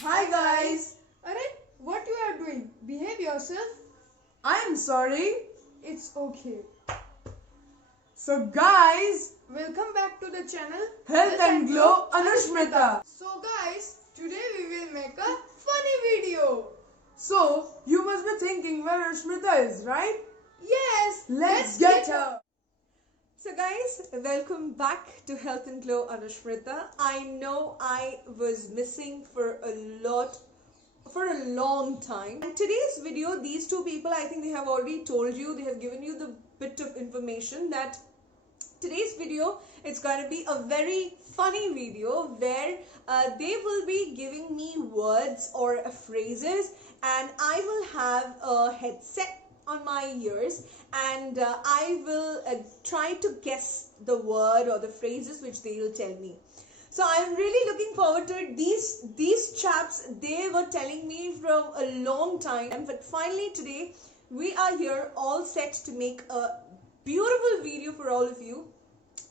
Hi guys, Arey, what you are doing? Behave yourself. I am sorry. It's okay. So guys, Welcome back to the channel Health and Glow Anushmita. So guys, today we will make a funny video. So you must be thinking where Anushmita is, right? Yes, Let's get her. So guys, welcome back to Health and Glow Anushmita. I know I was missing for a long time. And today's video, these two people, I think they have already told you, they have given you the bit of information that today's video, it's going to be a very funny video where they will be giving me words or phrases, and I will have a headset on my ears, and I will try to guess the word or the phrases which they will tell me. So I'm really looking forward to it. These chaps, they were telling me from a long time, but finally today we are here all set to make a beautiful video for all of you.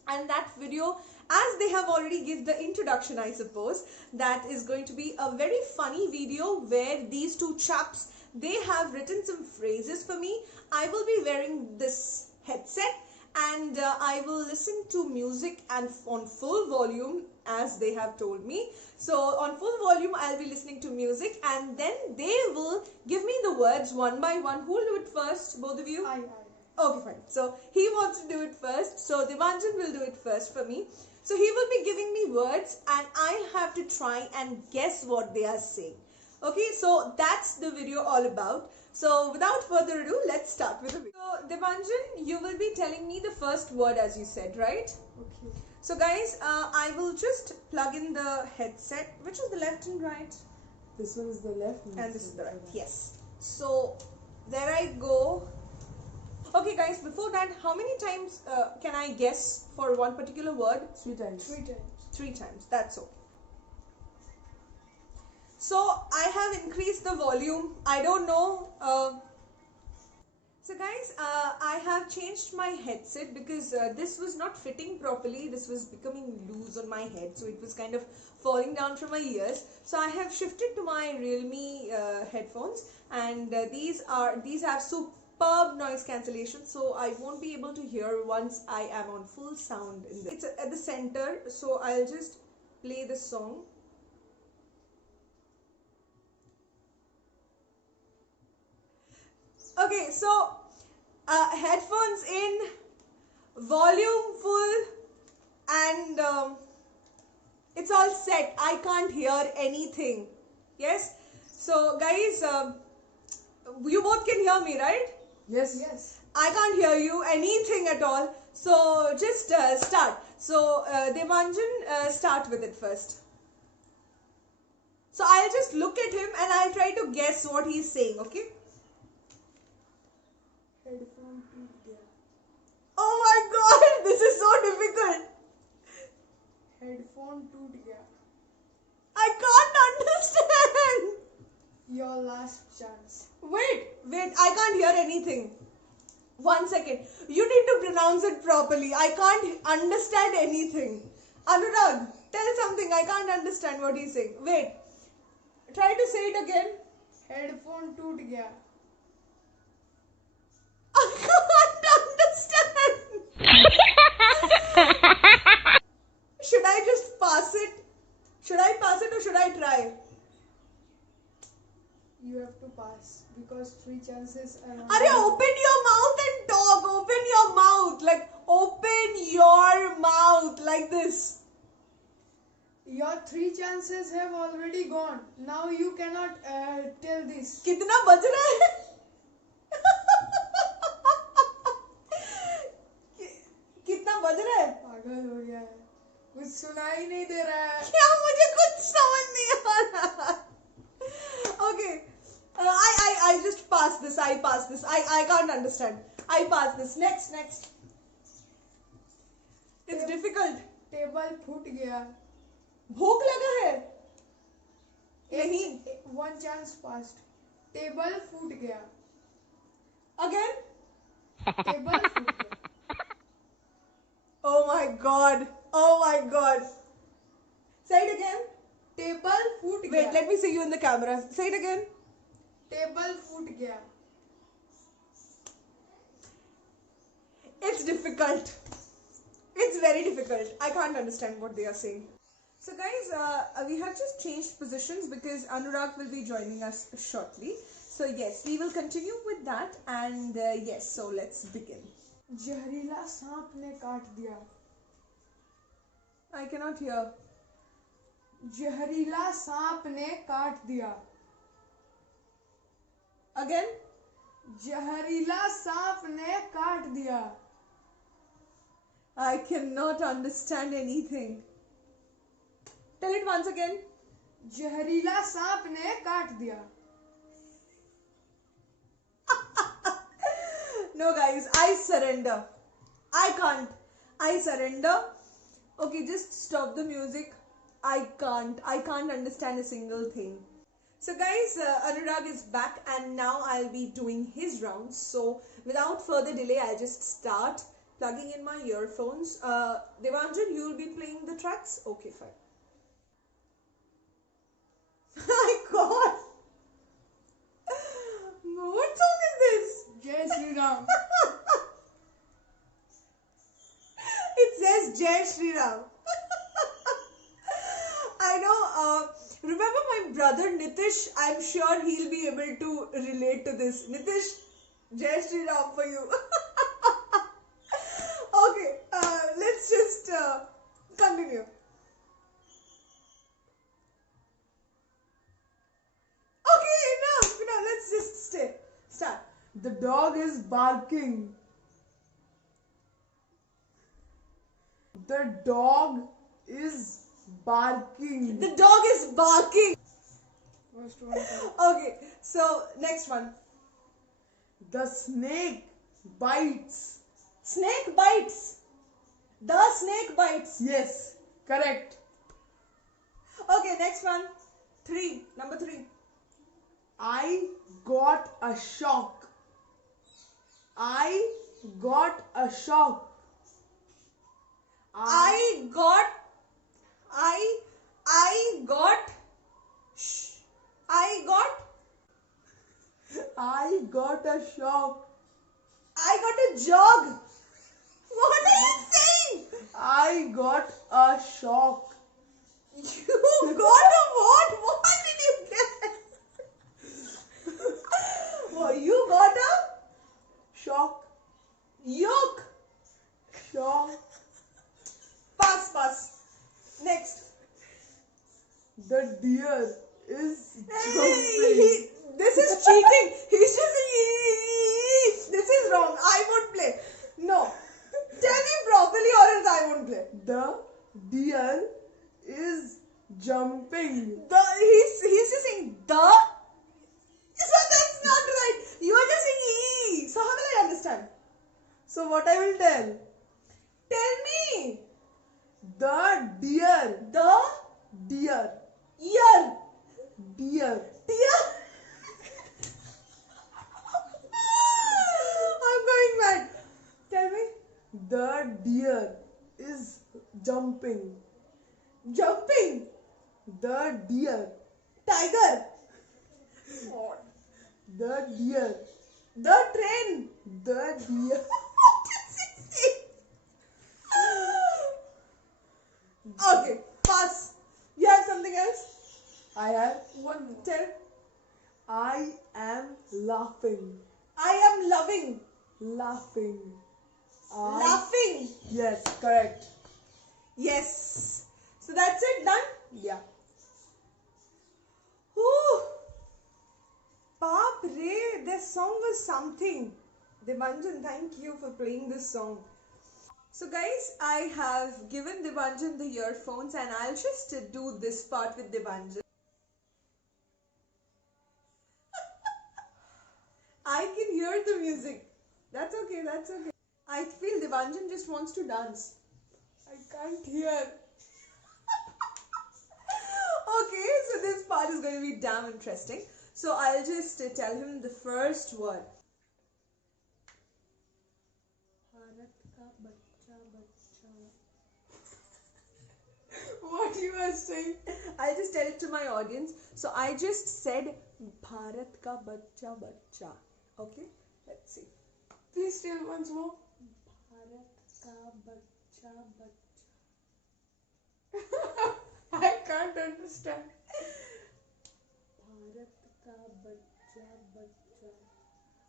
And that video, as they have already give the introduction, I suppose, that is going to be a very funny video where these two chaps, they have written some phrases for me. I will be wearing this headset and I will listen to music and on full volume as they have told me. So on full volume I'll be listening to music, and then they will give me the words one by one. Who will do it first? Both of you? I. Okay, fine. So he wants to do it first. So Devanjan will do it first for me. So he will be giving me words and I have to try and guess what they are saying. Okay, so that's the video all about. So without further ado, let's start with the video. So Devanjan, you will be telling me the first word as you said, right? Okay. So guys, I will just plug in the headset. Which is the left and right? This one is the left And this is the right. Yes. So there I go. Okay guys, before that, how many times can I guess for one particular word? 3 times. 3 times. 3 times, that's all. So I have increased the volume. I don't know. So guys, I have changed my headset because this was not fitting properly. This was becoming loose on my head, so it was kind of falling down from my ears. So I have shifted to my Realme headphones, and these have superb noise cancellation, so I won't be able to hear once I am on full sound in this. It's at the center, so I'll just play this song. Okay, so headphones in, volume full, and it's all set. I can't hear anything. Yes? So guys, you both can hear me, right? Yes. Yes. I can't hear you anything at all. So just start. So Devanjan, start with it first. So I'll just look at him and I'll try to guess what he's saying, okay? Headphone to there. Oh my god, this is so difficult. Headphone to there. I can't understand. Your last chance. Wait, I can't hear anything. 1 second. You need to pronounce it properly. I can't understand anything. Anurag, tell something. I can't understand what he's saying. Wait. Try to say it again. Headphone to there. I can't understand. Should I just pass it? Should I pass it or should I try? You have to pass because 3 chances are on. Arey, open your mouth and talk. Open your mouth. Like, open your mouth like this. Your 3 chances have already gone. Now you cannot tell this. कितना बज रहा है? कितना बज रहा है? पागल हो गया है. कुछ सुनाई नहीं दे रहा है. क्या मुझे कुछ समझ नहीं आ रहा. Okay. I just pass this. I pass this. I can't understand. I pass this. Next. It's difficult. Table फूट गया. भूख लगा है? नहीं. 1 chance passed. टेबल फूट गया. Again? टेबल फूट गया. Oh my god. Say it again. Table foot Wait, गया. let me see you in the camera. Say it again. Table फूट गया. It's difficult. It's very difficult. I can't understand what they are saying. So guys, we have just changed positions because Anurag will be joining us shortly. So yes, we will continue with that, and yes, so let's begin. जहरीला सांप ने काट दिया. I cannot hear. जहरीला सांप ने काट दिया. Again? जहरीला सांप ने काट दिया. I cannot understand anything. Tell it once again. जहरीला सांप ने काट दिया. No guys, I surrender. I can't. I surrender. Okay, just stop the music. I can't understand a single thing. So guys, Anurag is back and now I'll be doing his rounds. So without further delay, I'll just start plugging in my earphones. Devanjan, you will be playing the tracks? Okay, fine. My God! What song is this? जय Shri Ram. It says Jai Shri Ram. I know. Remember my brother Nitish? I'm sure he'll be able to relate to this. Nitish, Jai Shri Ram for you. Okay, let's just continue. Okay, enough. Let's just start. The dog is barking. The dog is barking. The dog is barking. First one. Okay, so next one. The snake bites. Snake bites. The snake bites. Yes, correct. Okay, next one. Number 3. I got a shock. I got a shock. I got a shock. I got a jog. What are you saying? I got a shock. You got a what? What did you get? What, you got a Shock. yoke. Shock. Pass. Next. The deer is Hey, jumping. this is cheating. He's just saying, this is wrong. I won't play. No. Tell me properly or else I won't play. The deer is jumping. He's just saying the. So that's not right. You are just saying e. So how will I understand? So what I will tell? Tell me. The deer. The Deer. ear. Deer. Dear. I'm going mad. Tell me. The deer is jumping. Jumping. The deer. Tiger. The deer. The train. The deer. What is he saying? Okay, pass. You have something else? I have. One more. Tell. I am laughing. I am loving. Laughing. Laughing. Yes, correct. Yes. So that's it, done? Yeah. Whew. Baap re, this song was something. Devanjan, thank you for playing this song. So guys, I have given Devanjan the earphones and I'll just do this part with Devanjan. I can hear the music. That's okay, that's okay. I feel Devanjan just wants to dance. I can't hear. Okay, so this part is going to be damn interesting. So I'll just tell him the first word. What what you are saying. I'll just tell it to my audience. So I just said Bharat ka bachcha bachcha. Okay, let's see. Please tell once more. Bharat ka bachcha bachcha. I can't understand. Bharat ka bachcha bachcha.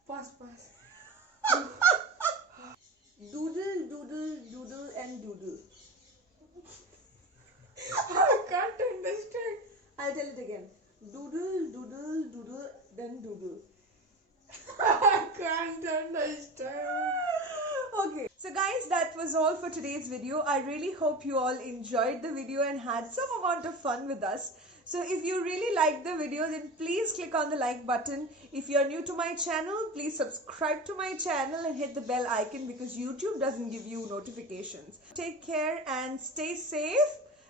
Pass, pass. Doodle, doodle, doodle and doodle. I can't understand. I'll tell it again. Doodle, doodle, doodle, then doodle. I can't understand. Okay, so guys, that was all for today's video. I really hope you all enjoyed the video and had some amount of fun with us. So if you really liked the video, then please click on the like button. If you're new to my channel, please subscribe to my channel and hit the bell icon because YouTube doesn't give you notifications. Take care and stay safe.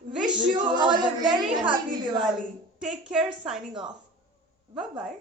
Wish you all a very happy Diwali. Take care, signing off. Bye-bye.